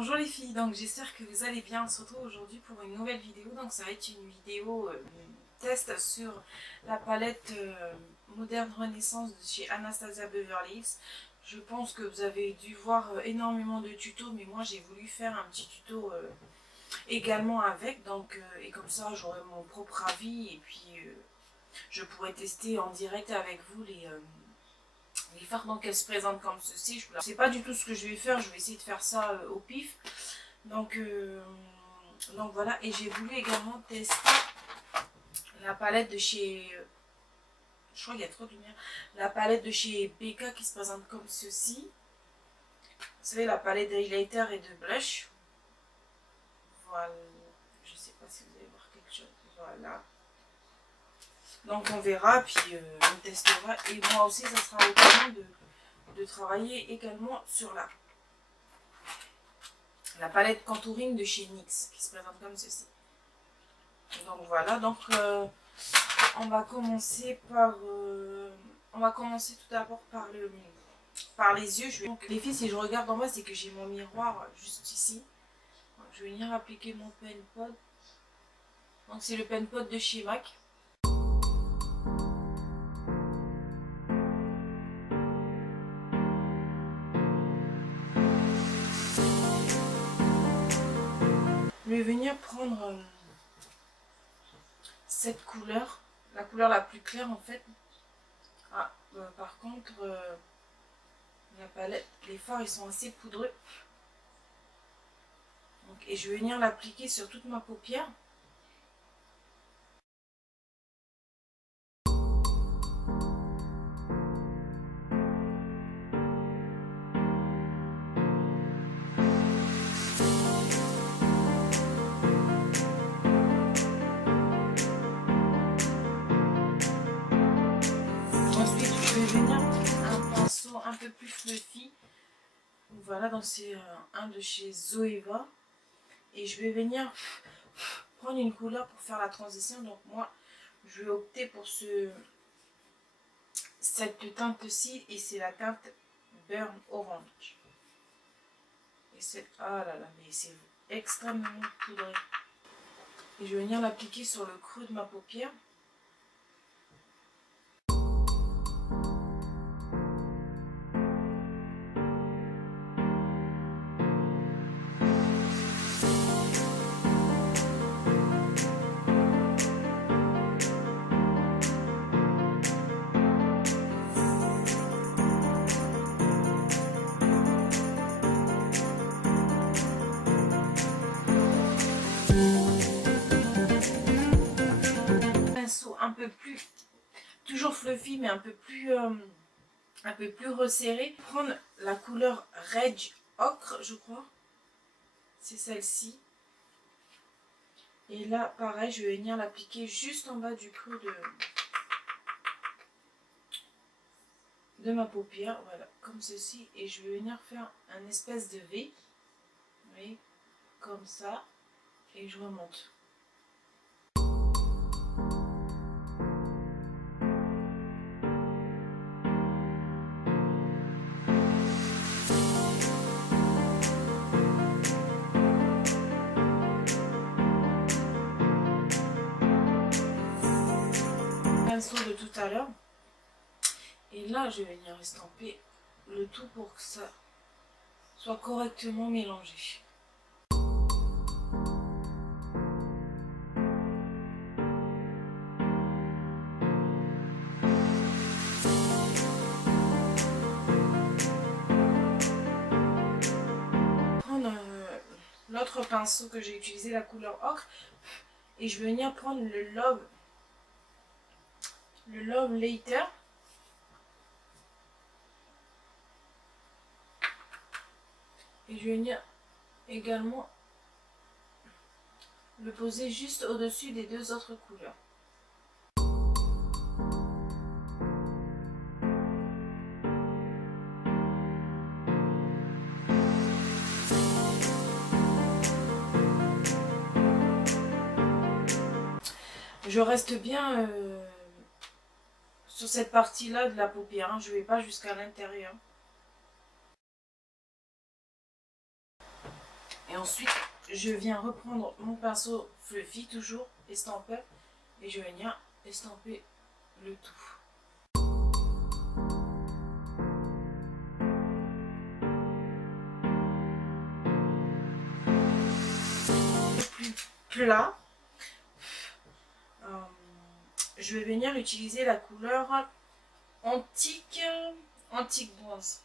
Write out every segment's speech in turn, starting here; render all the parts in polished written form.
Bonjour les filles, donc j'espère que vous allez bien. On se retrouve aujourd'hui pour une nouvelle vidéo. Donc ça va être une vidéo test sur la palette Moderne Renaissance de chez Anastasia Beverly Hills. Je pense que vous avez dû voir énormément de tutos, mais moi j'ai voulu faire un petit tuto également avec. Donc et comme ça j'aurai mon propre avis et puis je pourrai tester en direct avec vous les fards. Donc elles se présentent comme ceci. Je sais pas du tout ce que je vais faire, je vais essayer de faire ça au pif. Donc voilà, et j'ai voulu également tester la palette de chez, je crois qu'il y a trop de lumière, la palette de chez BK qui se présente comme ceci. Vous savez, la palette d'highlighter et de blush. Voilà, je sais pas si vous allez voir quelque chose, voilà. Donc on verra, puis on testera, et moi aussi ça sera l'occasion de travailler également sur la palette contouring de chez NYX qui se présente comme ceci. Donc voilà, donc on va commencer par on va commencer tout d'abord par les yeux. Donc les filles, si je regarde en bas, c'est que j'ai mon miroir juste ici. Donc, je vais venir appliquer mon pen pod. Donc c'est le pen pod de chez MAC. Je vais venir prendre cette couleur, la couleur la plus claire en fait. Ah, par contre, la palette, les fards ils sont assez poudreux. Donc, et je vais venir l'appliquer sur toute ma paupière. Ensuite, je vais venir un pinceau un peu plus fluffy. Voilà, donc c'est un de chez Zoeva. Et je vais venir prendre une couleur pour faire la transition. Donc moi, je vais opter pour cette teinte-ci. Et c'est la teinte Burn Orange. Et c'est... Ah là là, mais c'est extrêmement poudré. Et je vais venir l'appliquer sur le creux de ma paupière. Un peu plus, toujours fluffy, mais un peu plus resserré. Prendre la couleur Rage Ocre, je crois. C'est celle-ci. Et là, pareil, je vais venir l'appliquer juste en bas du creux de ma paupière. Voilà, comme ceci. Et je vais venir faire un espèce de V. Vous voyez, comme ça. Et je remonte. De tout à l'heure, et là je vais venir estamper le tout pour que ça soit correctement mélangé. Prendre l'autre pinceau que j'ai utilisé, la couleur ocre, et je vais venir prendre le Love Later. Et je vais venir également le poser juste au-dessus des deux autres couleurs. Je reste bien sur cette partie-là de la paupière, hein. Je ne vais pas jusqu'à l'intérieur. Et ensuite, je viens reprendre mon pinceau fluffy, toujours estampeur, et je vais venir estamper le tout. Plus plat, je vais venir utiliser la couleur antique bronze,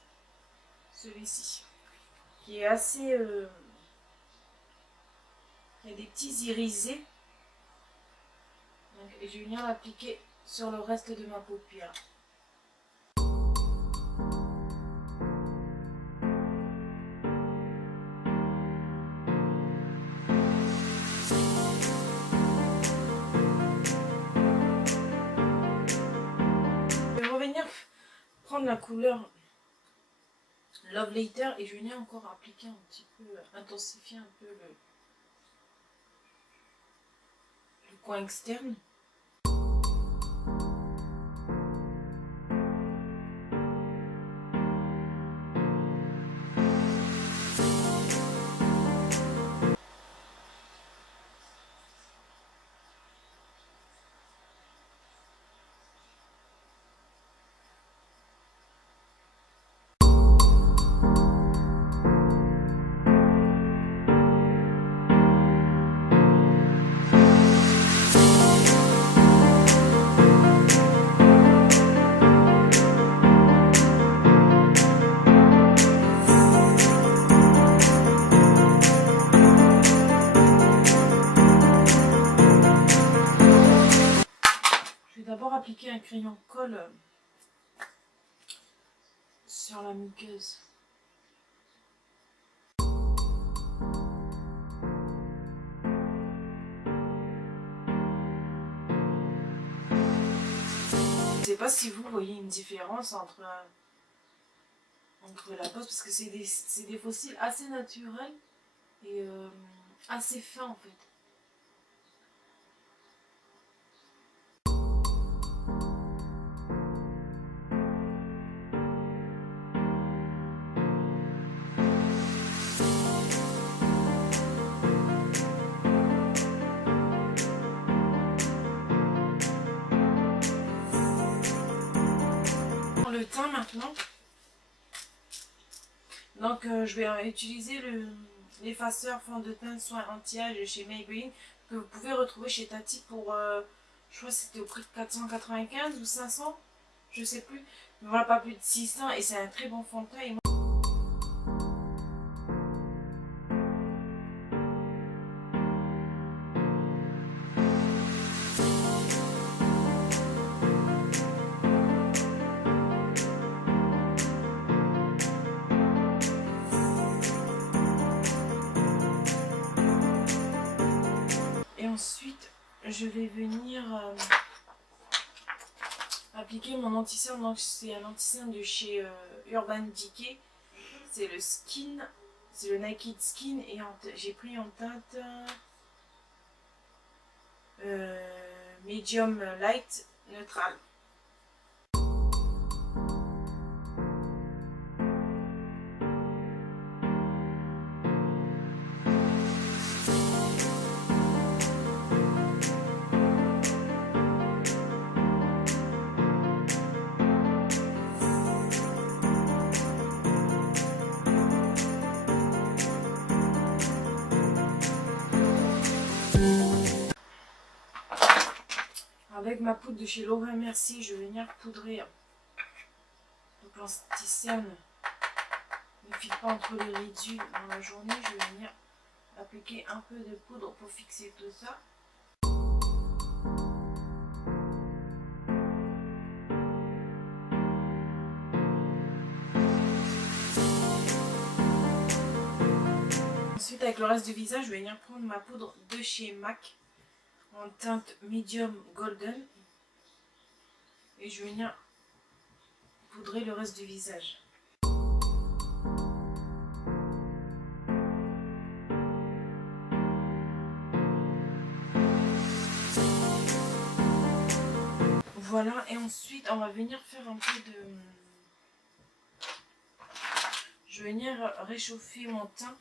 celui-ci, qui est assez... il y a des petits irisés. Donc, et je vais venir l'appliquer sur le reste de ma paupière. Je vais revenir prendre la couleur Love Letter et je vais venir encore appliquer un petit peu, intensifier un peu le coin externe. D'abord appliquer un crayon colle sur la muqueuse. Je ne sais pas si vous voyez une différence entre la pose, parce que c'est des fossiles assez naturels et assez fins en fait. Le teint maintenant, donc je vais utiliser l'effaceur fond de teint soin anti-âge chez Maybelline que vous pouvez retrouver chez Tati pour je crois que c'était au prix de 495 ou 500, je sais plus, mais voilà, pas plus de 600 et c'est un très bon fond de teint. Et moi, ensuite, je vais venir appliquer mon anti-cerne. Donc c'est un anti-cerne de chez Urban Decay. C'est le Skin, c'est le Naked Skin et j'ai pris en teinte Medium Light Neutral. Avec ma poudre de chez Laura Mercier, je vais venir poudrer. Donc l'anti-cerne ne file pas entre les ridules dans la journée. Je vais venir appliquer un peu de poudre pour fixer tout ça. Ensuite, avec le reste du visage, je vais venir prendre ma poudre de chez MAC en teinte Medium Golden et je vais venir poudrer le reste du visage. Voilà, et ensuite on va venir faire un peu de... Je vais venir réchauffer mon teint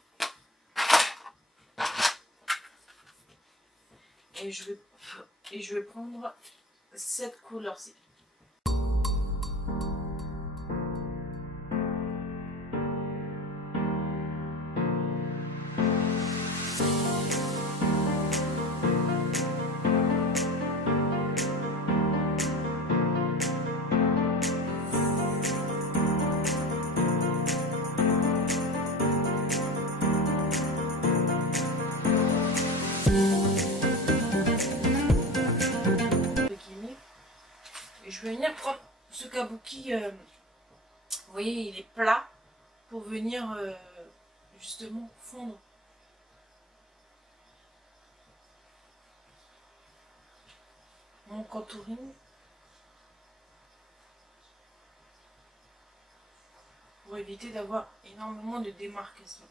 et je vais prendre cette couleur-ci. Et je vais venir prendre ce kabuki, vous voyez, il est plat pour venir justement fondre. Mon contouring. Pour éviter d'avoir énormément de démarcation.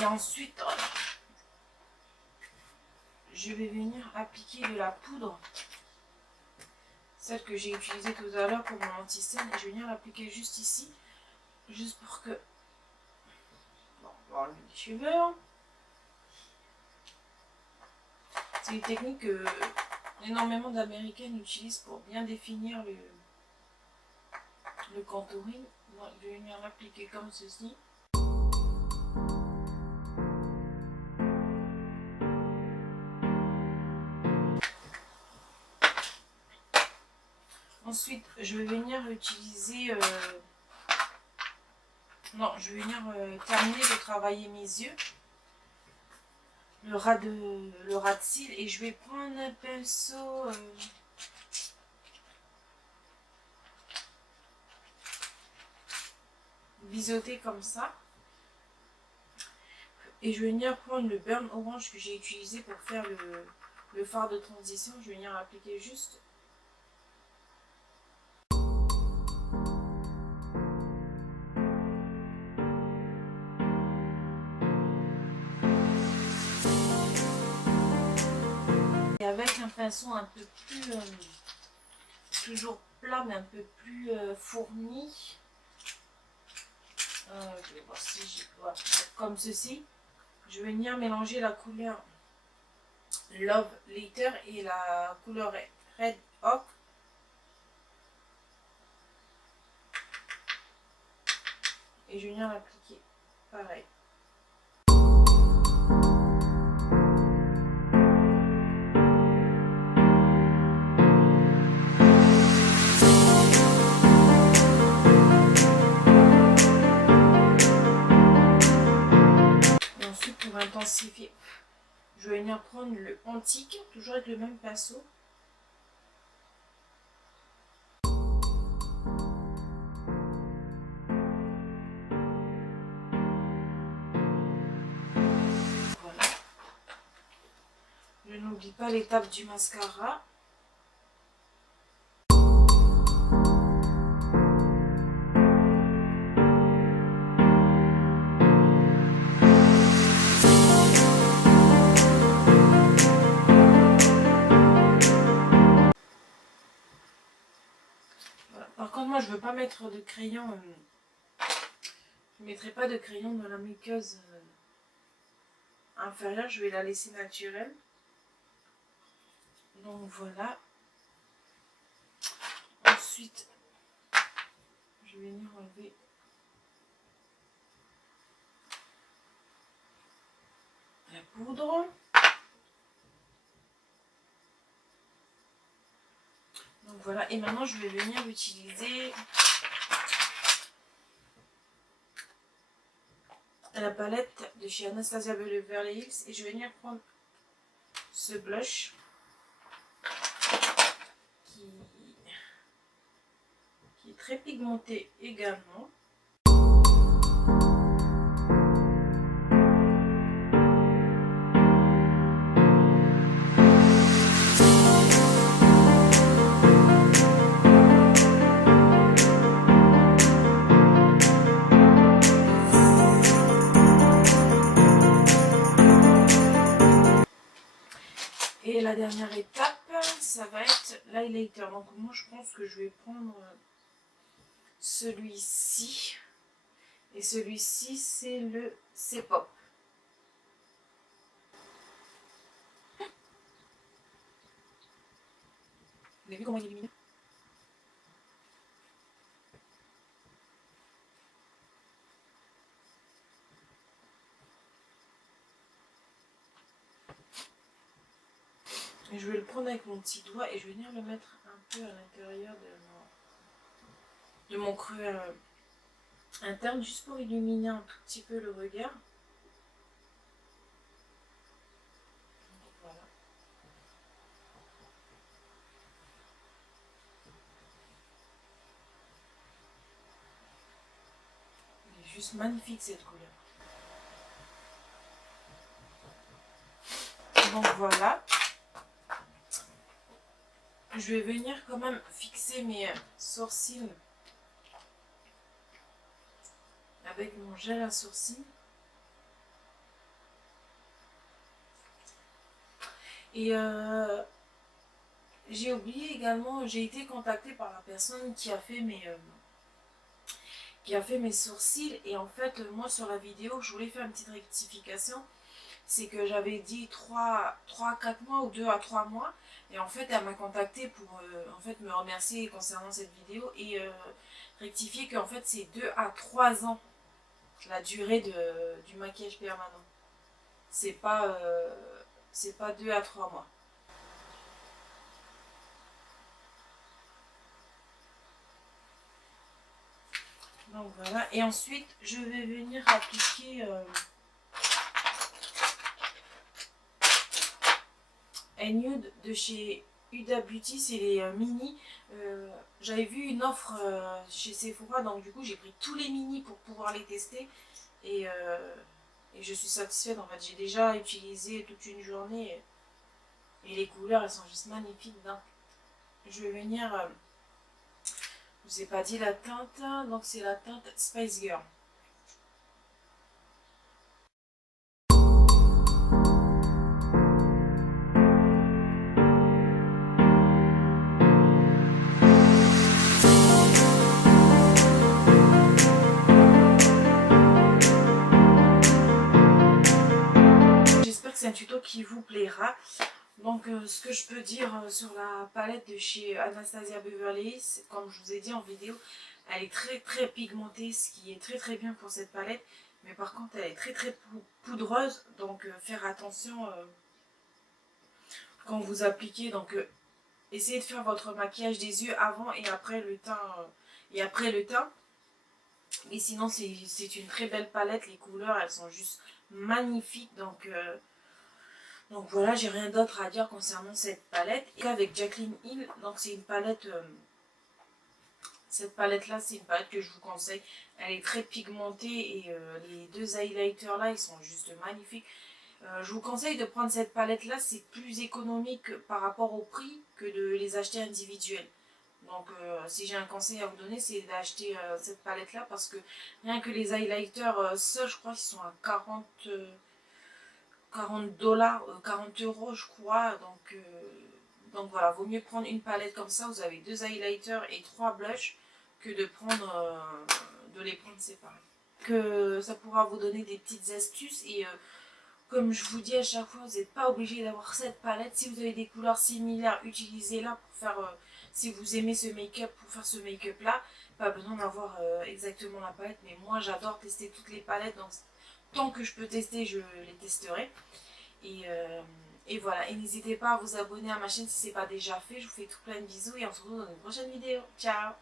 Et ensuite, je vais venir appliquer de la poudre. Celle que j'ai utilisée tout à l'heure pour mon anti-scène. Et je vais venir l'appliquer juste ici. Juste pour que... Bon, on va enlever les cheveux. C'est une technique que énormément d'Américaines utilisent pour bien définir le contouring. Donc, je vais venir l'appliquer comme ceci. Ensuite, je vais venir utiliser... Non, je vais venir terminer de travailler mes yeux. Le ras de cils. Et je vais prendre un pinceau... biseauté comme ça. Et je vais venir prendre le burn orange que j'ai utilisé pour faire le fard de transition. Je vais venir l'appliquer juste. Et avec un pinceau un peu plus, toujours plat mais un peu plus fourni. Je vais voir si j'ai... Voilà, comme ceci. Je vais venir mélanger la couleur Love Letter et la couleur Red Oak. Et je vais venir l'appliquer pareil. Et ensuite, pour intensifier, je vais venir prendre le antique, toujours avec le même pinceau. Voilà. Je n'oublie pas l'étape du mascara. Par contre, moi, je veux pas mettre de crayon. Je ne mettrai pas de crayon dans la muqueuse inférieure. Je vais la laisser naturelle. Donc voilà. Ensuite, je vais venir enlever la poudre. Donc voilà, et maintenant je vais venir utiliser la palette de chez Anastasia Beverly Hills et je vais venir prendre ce blush qui est très pigmenté également. Et la dernière étape, ça va être l'highlighter. Donc moi je pense que je vais prendre celui-ci. Et celui-ci c'est le C-Pop. avez vu comment il est lumineux? Et je vais le prendre avec mon petit doigt et je vais venir le mettre un peu à l'intérieur de mon creux interne, juste pour illuminer un tout petit peu le regard. Voilà. Elle est juste magnifique cette couleur. Donc voilà. Je vais venir quand même fixer mes sourcils avec mon gel à sourcils. Et j'ai oublié également, j'ai été contactée par la personne qui a fait mes sourcils. Et en fait, moi sur la vidéo, je voulais faire une petite rectification. C'est que j'avais dit 3 à 4 mois ou 2 à 3 mois. Et en fait, elle m'a contacté pour en fait, me remercier concernant cette vidéo et rectifier qu'en fait, c'est 2 à 3 ans la durée du maquillage permanent. C'est pas 2 à 3 mois. Donc voilà. Et ensuite, je vais venir appliquer un nude de chez Huda Beauty, c'est les mini. J'avais vu une offre chez Sephora, donc du coup j'ai pris tous les mini pour pouvoir les tester et je suis satisfaite. En fait, j'ai déjà utilisé toute une journée et les couleurs elles sont juste magnifiques. Donc je vais venir, je vous ai pas dit la teinte, donc c'est la teinte Spice Girl. C'est un tuto qui vous plaira. Donc ce que je peux dire sur la palette de chez Anastasia Beverly Hills, comme je vous ai dit en vidéo, elle est très pigmentée, ce qui est très bien pour cette palette. Mais par contre elle est très poudreuse, donc faire attention quand vous appliquez. Donc essayez de faire votre maquillage des yeux avant et après le teint. Et sinon c'est une très belle palette, les couleurs elles sont juste magnifiques. Donc voilà, j'ai rien d'autre à dire concernant cette palette. Et avec Jaclyn Hill, donc c'est une palette, cette palette là c'est une palette que je vous conseille. Elle est très pigmentée et les deux highlighters là ils sont juste magnifiques. Je vous conseille de prendre cette palette là, c'est plus économique par rapport au prix que de les acheter individuels. Donc si j'ai un conseil à vous donner, c'est d'acheter cette palette là parce que rien que les highlighters seuls je crois qu'ils sont à 40 $, 40 € je crois. Donc voilà, vaut mieux prendre une palette comme ça, vous avez 2 highlighters et 3 blushs que de les prendre séparés. Que ça pourra vous donner des petites astuces et comme je vous dis à chaque fois, vous n'êtes pas obligé d'avoir cette palette. Si vous avez des couleurs similaires, utilisez-la pour faire, si vous aimez ce make-up, pour faire ce make-up là. Pas besoin d'avoir exactement la palette, mais moi j'adore tester toutes les palettes, donc tant que je peux tester, je les testerai. Et voilà, et n'hésitez pas à vous abonner à ma chaîne si ce n'est pas déjà fait. Je vous fais tout plein de bisous et on se retrouve dans une prochaine vidéo. Ciao!